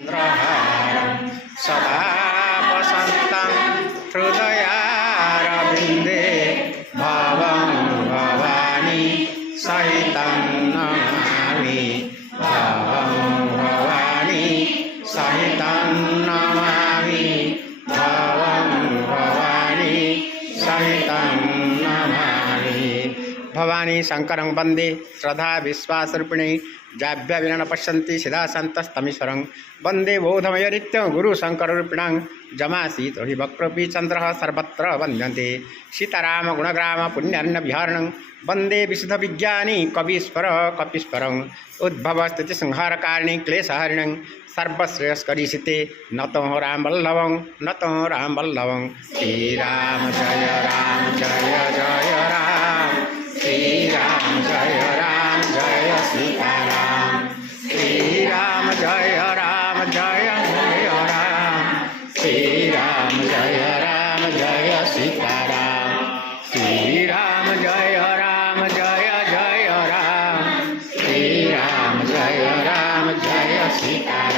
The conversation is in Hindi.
चन्द्रहारं सदा वसन्तं हृदयारविन्दे भवं भवानी सहितं नमामि भवं भवानी सहितं नमामि भवं भवानी सहितं नमामि। भवानी शंकरं वंदे श्रद्धा विश्वासरूपिणी जाभ्य विना पश्यन्ति सिधा सन्तस्तमीश्वरं वंदे बोधमय नित्यं गुरु शंकररूपिणं जमासीतोहि वक्रपि चन्द्रः सर्वत्र वन्द्यन्ते सीताराम गुणग्राम पुण्यर्णविहारणं वंदे विशुद्ध विज्ञानी कवीश्वर कपीश्वरं उद्भव स्थिति संहारकारिणी क्लेशहरिणं सर्वश्रेयस्करीसिते नतो राम वल्लभं नतो राम वल्लभं श्रीराम जय राम जय जय राम श्रीराम जय राम जय सीताराम श्रीराम जय राम जय जय राम श्रीराम जय राम जय सीताराम श्रीराम जय राम जय जय राम श्रीराम जय राम जय सीताराम।